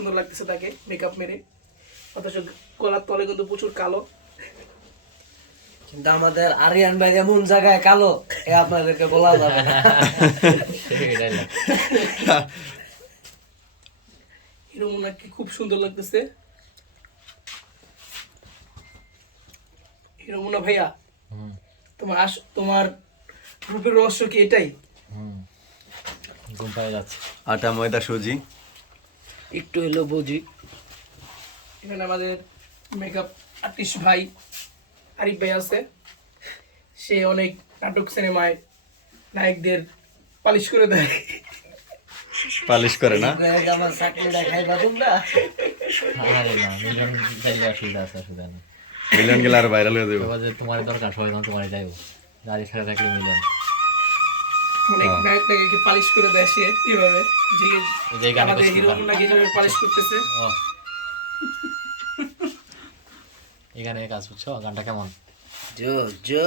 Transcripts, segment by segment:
সুন্দর লাগতেছে তাকে মেকআপ মেরে, অথচ গলার তলে কিন্তু প্রচুর কালো। কিন্তু আমাদের আরিয়ান ভাই এমন জায়গায় কালো এ আপনাদেরকে বলা যাবে না। হিরো মুন্নাকে খুব সুন্দর লাগতেছে। হিরো মুন্না ভাইয়া, তোমার রূপের রহস্য কি এটাই? ঘুম পায়ে যাচ্ছে। আটা ময়দা সুজি একটু হলো বুঝি। এখানে আমাদের মেকআপ আর্টিস্ট ভাই আরিফ ভাই আছে। সে অনেক নাটক সিনেমায় নায়কদের পালিশ করে দেয়। পালিশ করে না? আমার চাকরিটা খাইবা তোমরা? আরে না, মিলন চাইলে অসুবিধা আছে, অসুবিধা নেই। মিলিয়ন গেলে আর ভাইরাল হয়ে যাবে। এবার যে তোমার দরকার সবাই তখন তোমারই যাইব, গাড়ি ছাড়া থাকলে মিলন। অনেক নায়ক নায়িকাকে পালিশ করে দেয় সে এইভাবে, যে যে গানে আমাদের কষ্ট হিরো পায়। মুন্নাকে যেভাবে পালিশ করতেছে। ও এখানে কাজ বুঝছো, গানটা কেমন? জো জো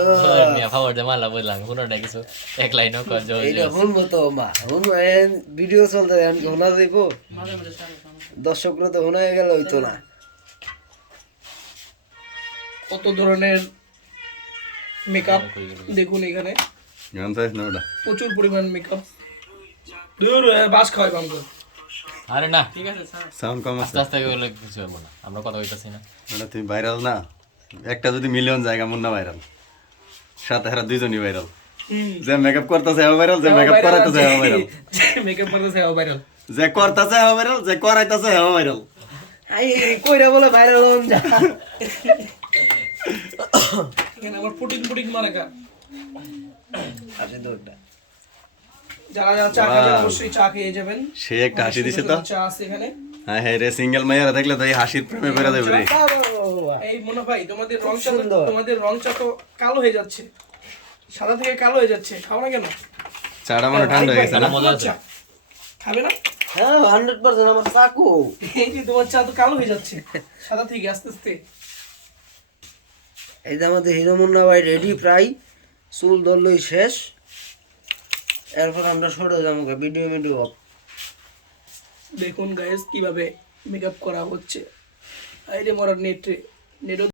মিয়া ফাওয়ার দে মালা বললাম, কোনটা কিছু এক লাইনও কর জো এইটা জো। শুনবো তো মা, শুনবো ভিডিও চলতে আমি শোনা দিব, দর্শকরা তো শোনা গেল হইতো না। কত ধরনের মেকআপ দেখুন এখানে, গান চাইছ না ওটা? প্রচুর পরিমাণ মেকআপ। দূর বাস খাওয়াই বাম করে। আরে না, সাউন্ড কম আছে। আস্তে আস্তে বলে কিছু হবে না, আমরা কথা কইতাছি না। ওটা তুমি ভাইরাল না, একটা যদি মিলিয়ন জায়গা মুন্না ভাইরাল, সাথে হারা দুইজনই ভাইরাল। যে মেকআপ করতেছে হ্যাঁ ভাইরাল, যে মেকআপ করাইতেছে হ্যাঁ ভাইরাল, মেকআপ করতেছে ভাইরাল। যে করতেছে হ্যাঁ ভাইরাল, যে করাইতেছে হ্যাঁ ভাইরাল। আই কইরা বলে ভাইরাল হন যা। এখানে আমার পুটিং পুটিং মারাকা। আছে দৌড়টা। যারা যারা চা খাবেন অবশ্যই চা খেয়ে যাবেন। সে একটা হাসি দিছে তো। চা আছে এখানে। হ্যাঁ হ্যাঁ রে, সিঙ্গেল মাইয়ারা থাকলে তো এই হাসির প্রেমে পড়ে যাবে রে। এই মনে ভাই তোমাদের রং চা তো কালো হয়ে যাচ্ছে, সাদা থেকে কালো হয়ে যাচ্ছে, খাও না কেন? চাটা মনে ঠান্ডা হয়ে গেছে না? মজা আছে। চা খাবে না? হ্যাঁ 100% আমার চাকু। এই যে তোমার চা তো কালো হয়ে যাচ্ছে সাদা থেকে আস্তে আস্তে। এই যে আমাদের হিরো মুন্না ভাই রেডি প্রায়, চুল ধরলই শেষ, এরপর আমরা সরে যাবো ভিডিও ভিডিও। দেখুন গাইস কিভাবে মেকআপ করা হচ্ছে। এই যে মরার নেট